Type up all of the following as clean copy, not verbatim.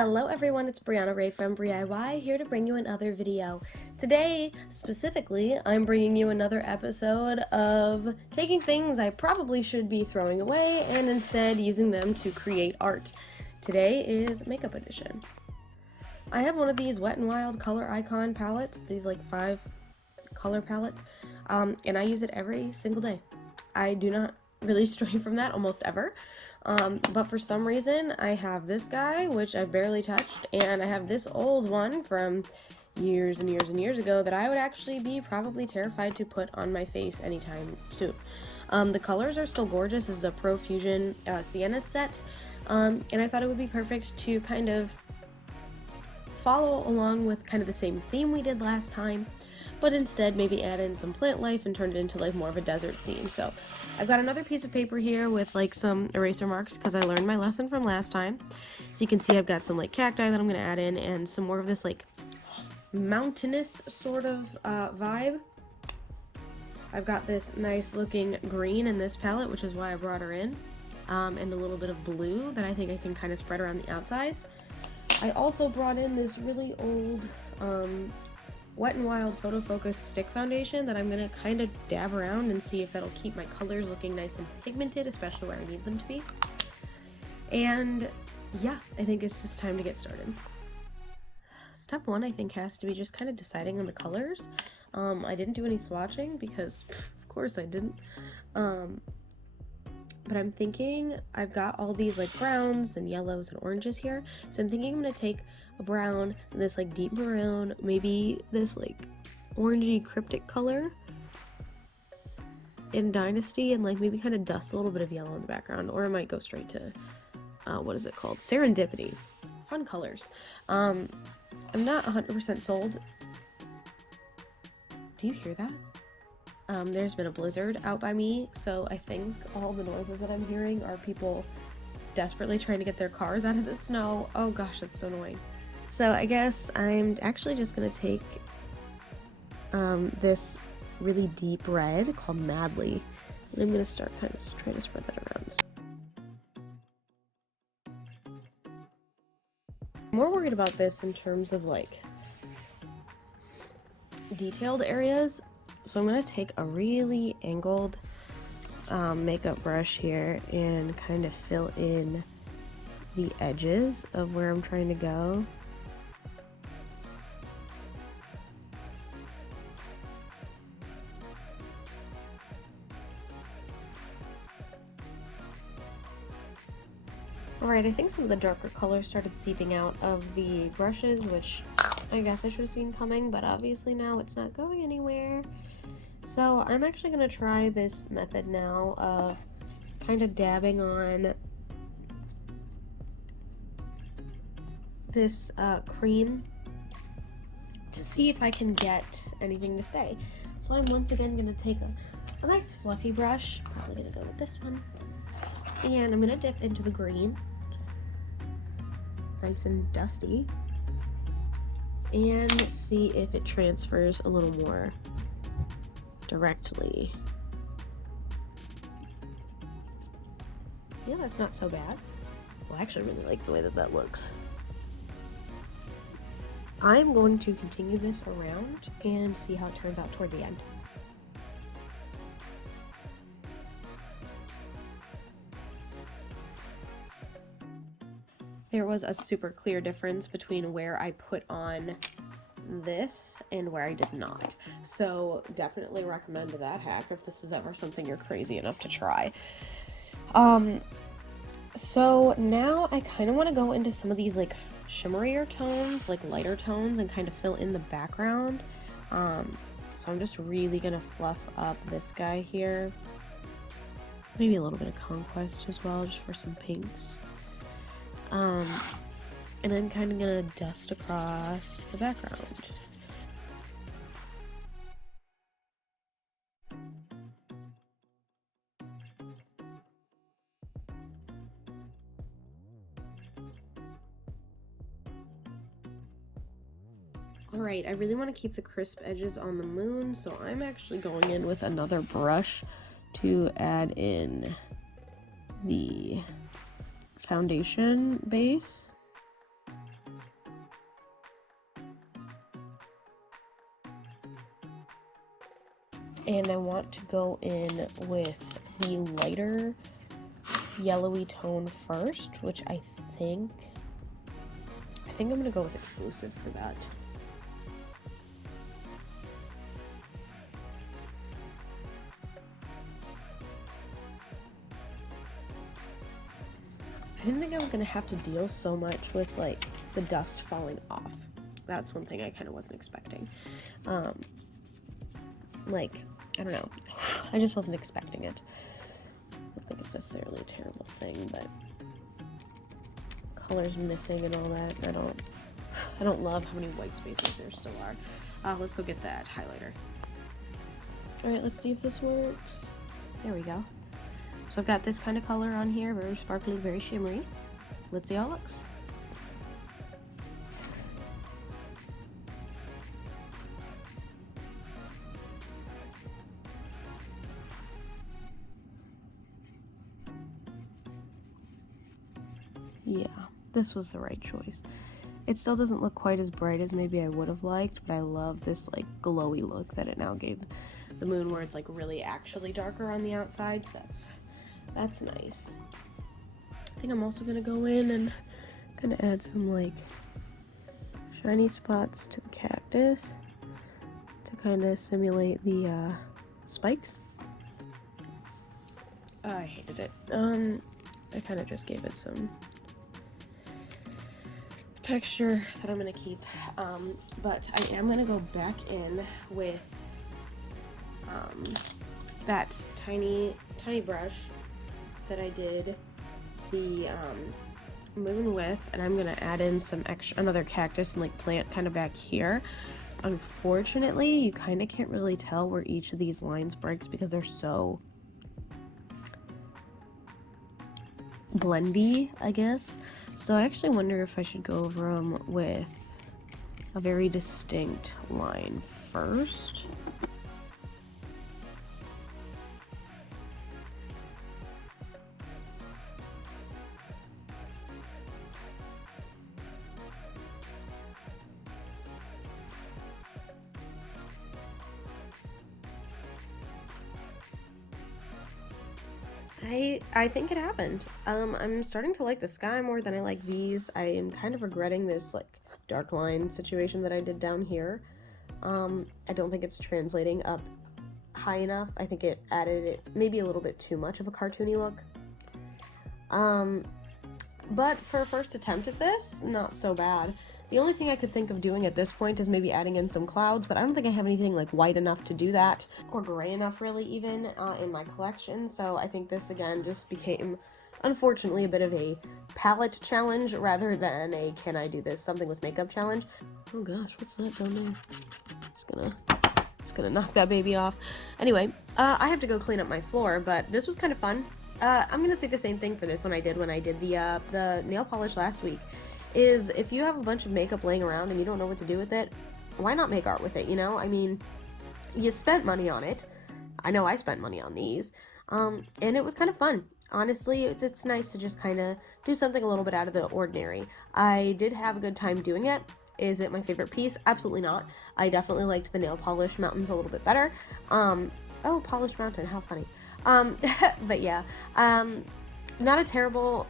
Hello everyone, it's Brianna Ray from BriIY here to bring you another video. Today, specifically, I'm bringing you another episode of taking things I probably should be throwing away and instead using them to create art. Today is Makeup Edition. I have one of these Wet n Wild Color Icon palettes, these like 5 color palettes, and I use it every single day. I do not really stray from that almost ever. But for some reason, I have this guy, which I've barely touched, and I have this old one from years and years and years ago that I would actually be probably terrified to put on my face anytime soon. The colors are still gorgeous. This is a Profusion Sienna set, and I thought it would be perfect to kind of follow along with kind of the same theme we did last time, but instead maybe add in some plant life and turn it into like more of a desert scene. So I've got another piece of paper here with like some eraser marks because I learned my lesson from last time. So you can see I've got some like cacti that I'm going to add in and some more of this like mountainous sort of vibe. I've got this nice looking green in this palette, which is why I brought her in, and a little bit of blue that I think I can kind of spread around the outsides. I also brought in this really old Wet n Wild Photo Focus Stick Foundation that I'm going to kind of dab around and see if that'll keep my colors looking nice and pigmented, especially where I need them to be. And yeah, I think it's just time to get started. Step one, I think, has to be just kind of deciding on the colors. I didn't do any swatching because, of course, I didn't. But I'm thinking I've got all these like browns and yellows and oranges here. So I'm thinking I'm going to take a brown and this like deep maroon, maybe this like orangey cryptic color in Dynasty, and like maybe kind of dust a little bit of yellow in the background, or I might go straight to, what is it called? Serendipity. Fun colors. I'm not 100% sold. Do you hear that? There's been a blizzard out by me, so I think all the noises that I'm hearing are people desperately trying to get their cars out of the snow. Oh gosh, that's so annoying. So I guess I'm actually just gonna take this really deep red called Madly, and I'm gonna start kind of trying to spread that around. I'm more worried about this in terms of like detailed areas. So I'm going to take a really angled makeup brush here and kind of fill in the edges of where I'm trying to go. Alright, I think some of the darker colors started seeping out of the brushes, which I guess I should have seen coming, but obviously now it's not going anywhere. So I'm actually going to try this method now of kind of dabbing on this cream to see if I can get anything to stay. So I'm once again going to take a nice fluffy brush, probably going to go with this one, and I'm going to dip into the green, nice and dusty, and see if it transfers a little more directly. Yeah, that's not so bad. Well, I actually really like the way that that looks. I'm going to continue this around and see how it turns out toward the end. There was a super clear difference between where I put on this and where I did not, so definitely recommend that hack if this is ever something you're crazy enough to try. So now I kind of want to go into some of these like shimmerier tones, like lighter tones, and kind of fill in the background. So I'm just really gonna fluff up this guy here, maybe a little bit of Conquest as well, just for some pinks. And I'm kind of gonna dust across the background. Alright, I really want to keep the crisp edges on the moon, so I'm actually going in with another brush to add in the foundation base. And I want to go in with the lighter yellowy tone first, which I think I'm gonna go with exclusive for that. I didn't think I was gonna have to deal so much with like the dust falling off. That's one thing I kind of wasn't expecting. Like, I don't know. I just wasn't expecting it. I don't think it's necessarily a terrible thing, but colors missing and all that. I don't love how many white spaces there still are. Let's go get that highlighter. All right, let's see if this works. There we go. So I've got this kind of color on here, very sparkly, very shimmery. Let's see how it looks. Yeah, this was the right choice. It still doesn't look quite as bright as maybe I would have liked, but I love this like glowy look that it now gave the moon, where it's like really actually darker on the outsides. That's nice. I think I'm also gonna go in and kind of add some like shiny spots to the cactus to kind of simulate the spikes. I hated it. I kind of just gave it some texture that I'm gonna keep, but I am gonna go back in with that tiny brush that I did the moon with, and I'm gonna add in some another cactus and like plant kind of back here. Unfortunately, you kind of can't really tell where each of these lines breaks because they're so blendy, I guess. So I actually wonder if I should go over them with a very distinct line first. I think it happened. I'm starting to like the sky more than I like these. I am kind of regretting this like dark line situation that I did down here. I don't think it's translating up high enough. I think it added it maybe a little bit too much of a cartoony look. But for a first attempt at this, not so bad. The only thing I could think of doing at this point is maybe adding in some clouds, but I don't think I have anything like white enough to do that, or gray enough really even, in my collection. So I think this again just became, unfortunately, a bit of a palette challenge rather than a can I do this something with makeup challenge. Oh gosh, what's that down there? Just gonna knock that baby off. Anyway, I have to go clean up my floor, but this was kind of fun. I'm gonna say the same thing for this one I did when I did the nail polish last week. Is if you have a bunch of makeup laying around and you don't know what to do with it, why not make art with it, you know? I mean, you spent money on it. I know I spent money on these. And it was kind of fun. Honestly, it's nice to just kind of do something a little bit out of the ordinary. I did have a good time doing it. Is it my favorite piece? Absolutely not. I definitely liked the nail polish mountains a little bit better. Oh, polished mountain, how funny. But yeah, not a terrible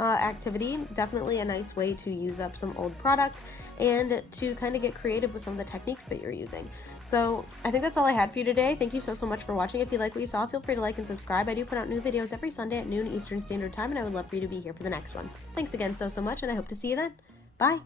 activity. Definitely a nice way to use up some old product and to kind of get creative with some of the techniques that you're using. So I think that's all I had for you today. Thank you so much for watching. If you like what you saw, feel free to like and subscribe. I do put out new videos every Sunday at noon Eastern Standard Time, and I would love for you to be here for the next one. Thanks again so much, and I hope to see you then. Bye!